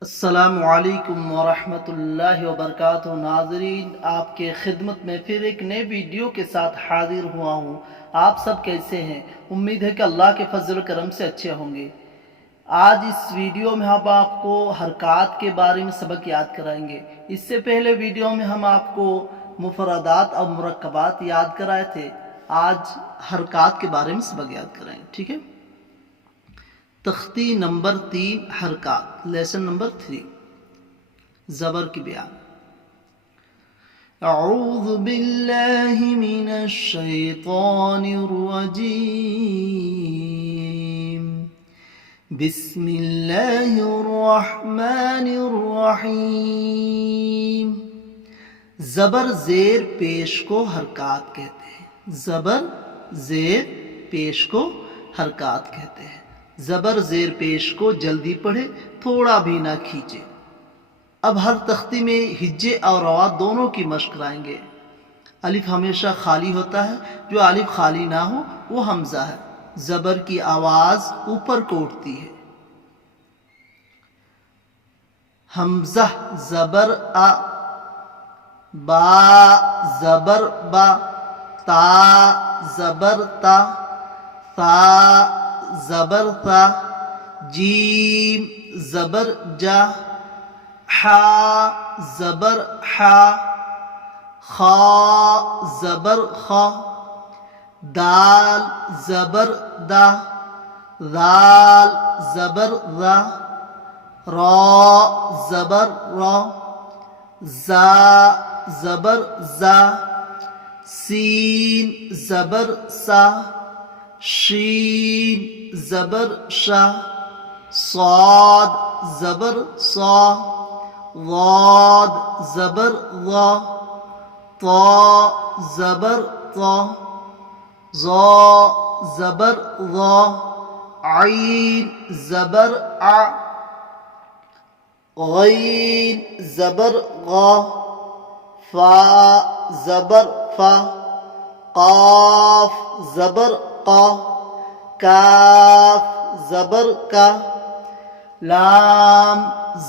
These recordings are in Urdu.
السلام علیکم ورحمۃ اللہ وبرکاتہ۔ ناظرین، آپ کے خدمت میں پھر ایک نئے ویڈیو کے ساتھ حاضر ہوا ہوں۔ آپ سب کیسے ہیں؟ امید ہے کہ اللہ کے فضل و کرم سے اچھے ہوں گے۔ آج اس ویڈیو میں ہم آپ کو حرکات کے بارے میں سبق یاد کرائیں گے۔ اس سے پہلے ویڈیو میں ہم آپ کو مفردات اور مرکبات یاد کرائے تھے۔ آج حرکات کے بارے میں سبق یاد کرائیں گے، ٹھیک ہے؟ تختی نمبر 3، حرکات، لیسن نمبر 3، زبر کی بیان۔ اعوذ باللہ من الشیطان الرجیم، بسم اللہ الرحمن الرحیم۔ زبر زیر پیش کو حرکات کہتے ہیں۔ زبر زیر پیش کو حرکات کہتے ہیں۔ زبر زیر پیش کو جلدی پڑھے، تھوڑا بھی نہ کھینچے۔ اب ہر تختی میں ہجے اور روا دونوں کی مشق کرائیں گے۔ الف ہمیشہ خالی ہوتا ہے، جو الف خالی نہ ہو وہ حمزہ ہے۔ زبر کی آواز اوپر کو اٹھتی ہے۔ حمزہ زبر آ، با زبر با، تا زبر تا، ثا زبر ثا، جیم زبر جا، حا زبر حا، خا زبر خا، دال زبر دا، ذال زبر ذا، را زبر را، زا زبر زا، سین زبر سا، شین زبر شا، صاد زبر صا، ضاد زبر ضا، طا زبر طا، ظا زبر ظا، عین زبر ع، غین زبر غا، فا زبر فا، قاف زبر قا، کاف زبر کا، لام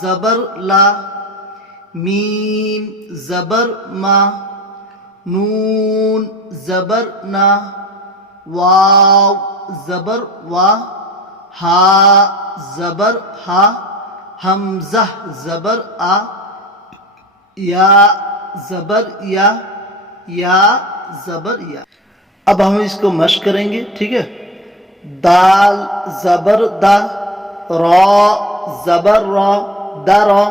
زبر لا، میم زبر ما، نون زبر نا، واو زبر وا، ہا زبر ہا، حمزہ زبر آ، یا زبر یا، یا زبر یا۔ اب ہم اس کو مشق کریں گے، ٹھیک ہے؟ دال زبر دا، را زبر را، درا،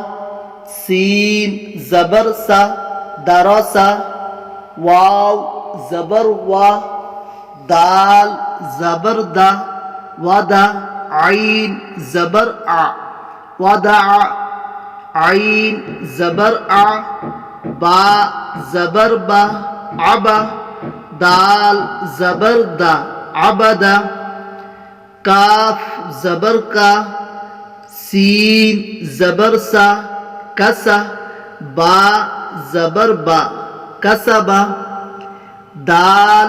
سین زبر سا، درسا، واو زبر وا، دال زبر دا، ودا، عین زبر ع، ودع، عین زبر ع، با زبر با، عبا، دال زبر دا، عبدا، کاف زبر کا، سین زبر سا، کسا، با زبر با، کسبا، دال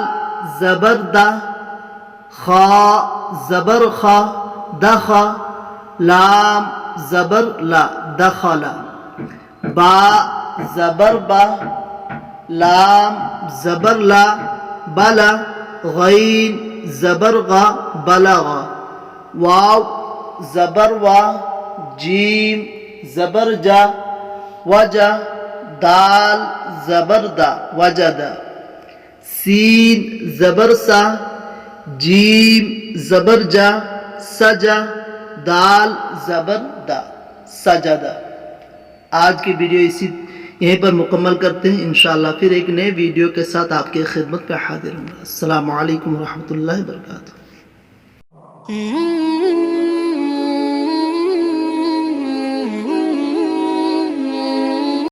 زبر دا، خا زبر خا، دخا، لام زبر لا، دخلا، با زبر با، لام زبر لا، بلا، غین زبر غا، بلغا، واو زبر وا، جیم زبر جا، وجا، دال زبر دا، وجدا، سین زبر سا، جیم زبر جا، سجا، دال زبر دا، سجدا۔ آج کی ویڈیو یہیں پر مکمل کرتے ہیں۔ انشاءاللہ پھر ایک نئے ویڈیو کے ساتھ آپ کے خدمت پہ حاضر ہوں گا۔ السلام علیکم ورحمۃ اللہ وبرکاتہ۔